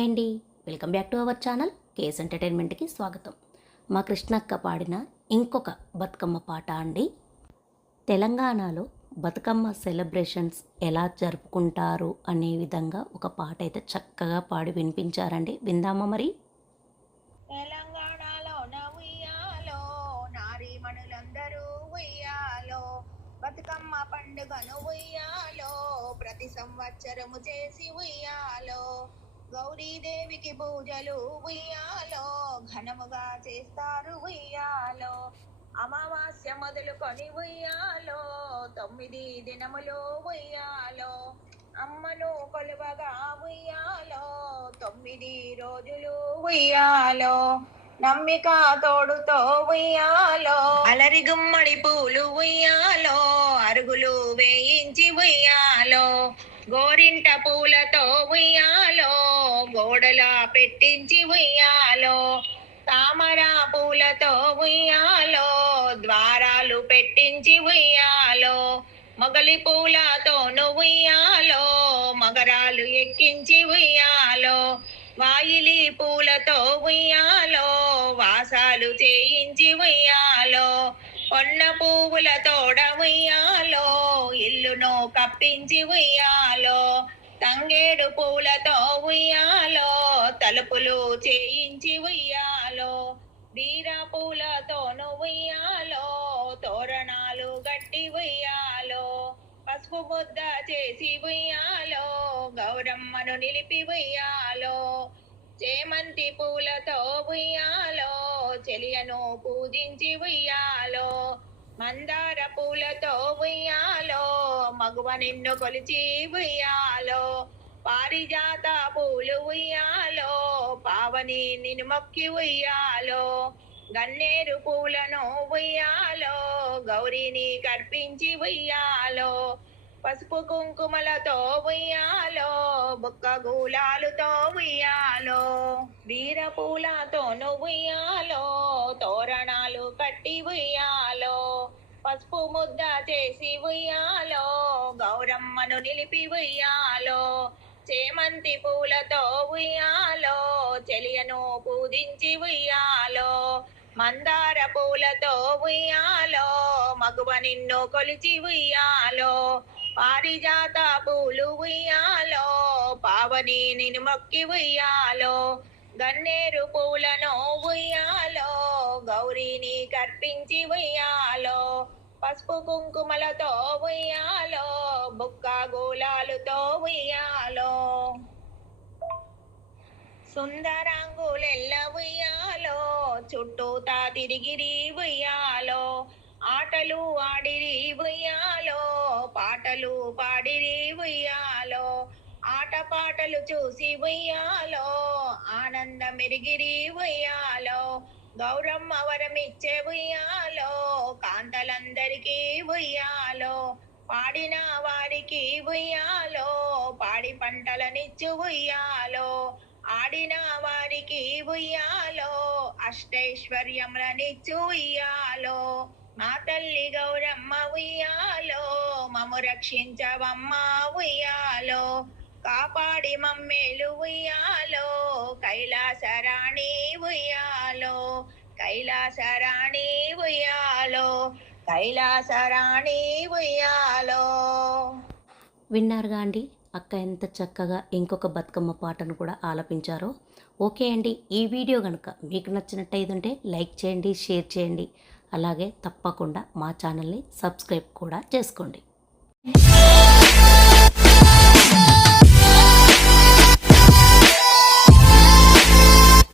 Hi అండి. Welcome back to our channel case ఎంటర్టైన్మెంట్కి స్వాగతం. మా కృష్ణక్క పాడిన ఇంకొక బతుకమ్మ పాట అండి. తెలంగాణలో బతుకమ్మ సెలబ్రేషన్స్ ఎలా జరుపుకుంటారు అనే విధంగా ఒక పాట అయితే చక్కగా పాడి వినిపించారండి. విందామా మరి? తెలంగాణలో ఉయ్యాలో నారీమణులందరూ ఉయ్యాలో బతుకమ్మ పండుగను ఉయ్యాలో ప్రతి సంవత్సరము చేసి ఉయ్యాలో. గౌరీదేవికి పూజలు ఉయ్యాలో ఘనముగా చేస్తారు ఉయ్యాలో. అమావాస్య మొదలుకొని ఉయ్యాలో తొమ్మిది దినములు ఉయ్యాలో. అమ్మను కొలువగా ఉయ్యాలో తొమ్మిది రోజులు ఉయ్యాలో. నమ్మిక తోడుతో ఉయ్యాలో. అలరి గుమ్మడి పూలు ఉయ్యాలో అరుగులు వేయించి ఉయ్యాలో. గోరింట పూలతో ఉయ్యాలో గోడలా పెట్టించి ఉయ్యాలో తామర పూలతో ఉయ్యాలో ద్వారాలు పెట్టించి ఉయ్యాలో మొగలి పూలతోను ఉయ్యాలో మగరాలు ఎక్కించి ఉయ్యాలో వాయిలి పూలతో ఉయ్యాలో వాసాలు చేయించి ఉయ్యాలో కొన్న పువ్వుల తోడ ఉయ్యాలో ఇల్లును కప్పించి ఉయ్యాలో తంగేడు పూలతో ఉయ్యాలో తలుపులు చేయించి ఉయ్యాలో. బీర పూలతోను ఉయ్యాలో తోరణాలు గట్టి ఉయ్యాలో. పసుపు ముద్ద చేసి ఉయ్యాలో గౌరమ్మను నిలిపి ఉయ్యాలో. చేమంతి పూలతో ఉయ్యాలో చెలియను పూజించి ఉయ్యాలో. మందార పూలతో ఉయ్యాలో మగువ నిన్ను కొలిచి ఉయ్యాలో. పారిజాత పూలు ఉయ్యాలో పావని నిన్ను మొక్కి ఉయ్యాలో గన్నేరు పూలను ఉయ్యాలో గౌరీని కర్పించి ఉయ్యాలో పసుపు కుంకుమలతో ఉయ్యాలో బుక్క గూలాలుతో ఉయ్యాలో వీర పూలతోను ఉయ్యాలో తోరణాలు కట్టి ఉయ్యాలో పసుపు ముద్ద చేసి ఉయ్యాలో గౌరమ్మను నిలిపి ఉయ్యాలో చేమంతి పూలతో ఉయ్యాలో చెలియను పూజించి ఉయ్యాలో. మందార పూలతో ఉయ్యాలో మగువ నిన్ను కొలిచి ఉయ్యాలో. పారిజాత పూలు ఉయ్యాలో పావని నిన్ను మొక్కి ఉయ్యాలో. గన్నేరు పూలను ఉయ్యాలో గౌరీని కర్పించి ఉయ్యాలో. పసుపు కుంకుమలతో ఉయ్యాలో బుక్క గోలాలతో ఉయ్యాలో సుందరాంగులెల్ల ఉయ్యాలో చుట్టూతా తిరిగిరి ఉయ్యాలో ఆటలు ఆడిరి ఉయ్యాలో పాటలు పాడిరి ఉయ్యాలో ఆట పాటలు చూసి ఉయ్యాలో. ఆనందమెరిగిరి ఉయ్యాలో గౌరమ్మ వరమిచ్చే ఉయ్యాలో. కాంతలందరికీ ఉయ్యాలో. పాడిన వారికి ఉయ్యాలో పాడి పంటలనిచ్చు ఉయ్యాలో. ఆడిన వారికి ఉయ్యాలో అష్టైశ్వర్యములనిచ్చు ఉయ్యాలో. మా తల్లి గౌరమ్మ ఉయ్యాలో మము రక్షించవమ్మ ఉయ్యాలో. కాపాడి మమ్మేలు ఉయ్యాలో కైలాసరాణి ఉయ్యాలో. కైలాసరాణి ఉయ్యాలో. కైలాసరాణి ఉయ్యాలో. విన్నారుగా అండి అక్క ఎంత చక్కగా ఇంకొక బతుకమ్మ పాటను కూడా ఆలపించారో. ఓకే అండి ఈ వీడియో కనుక మీకు నచ్చినట్టయితుంటే లైక్ చేయండి షేర్ చేయండి. అలాగే తప్పకుండా మా ఛానల్ని సబ్స్క్రైబ్ కూడా చేసుకోండి.